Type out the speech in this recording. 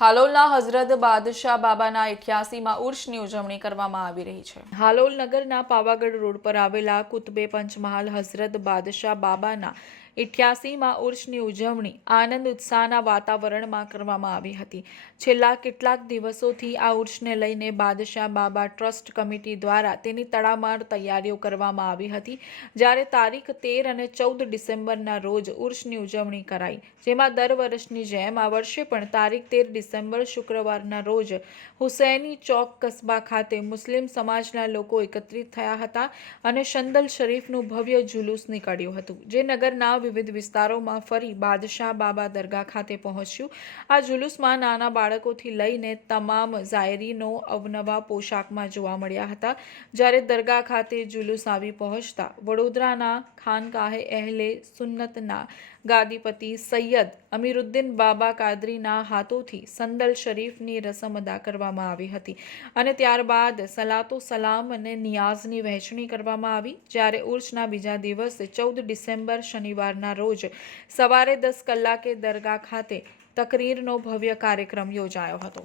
હાલોલના હઝરત બાદશાહ બાબાના ઇઠ્યાસીમાં ઉર્ષની ઉજવણી કરવામાં આવી રહી છે. હાલોલ નગરના પાવાગઢ રોડ પર આવેલા કુતબે પંચમહાલ હઝરત બાદશાહ બાબાના ઇઠ્યાસીમાં ઉર્ષની ઉજવણી આનંદ ઉત્સાહના વાતાવરણમાં કરવામાં આવી હતી. છેલ્લા કેટલાક દિવસોથી આ ઉર્ષને લઈને બાદશાહ બાબા ટ્રસ્ટ કમિટી દ્વારા તેની તડામાર તૈયારીઓ કરવામાં આવી હતી. જ્યારે તારીખ તેર અને ચૌદ ડિસેમ્બરના રોજ ઉર્ષની ઉજવણી કરાઈ, જેમાં દર વર્ષની જેમ આ વર્ષે પણ તારીખ તેર ડિસેમ્બર શુક્રવારના રોજ હુસૈની ચોક કસ્બા ખાતે મુસ્લિમ સમાજના લોકો એકત્રિત થયા હતા અને શંદલ શરીફનું ભવ્ય જુલુસ નીકળ્યું હતું, જે નગરના વિવિધ વિસ્તારોમાં ફરી બાદશાહ બાબા દરગાહ ખાતે પહોંચ્યું. આ જુલુસમાં નાના બાળકોથી લઈને તમામ ઝાયરીનો અવનવા પોશાકમાં જોવા મળ્યા હતા. જ્યારે દરગાહ ખાતે જુલુસ આવી પહોંચતા વડોદરાના ખાનકાહે અહેલે સુન્નતના ગાદીપતિ સૈયદ અમીરુદ્દીન બાબા કાદરીના હાથોથી સંદલ શરીફની રસમ અદા કરવામાં આવી હતી અને ત્યારબાદ સલાતો સલામ અને નિયાઝની વહેંચણી કરવામાં આવી. જ્યારે ઉર્જના બીજા દિવસે ચૌદ ડિસેમ્બર શનિવારના રોજ સવારે દસ કલાકે દરગાહ ખાતે તકરીરનો ભવ્ય કાર્યક્રમ યોજાયો હતો.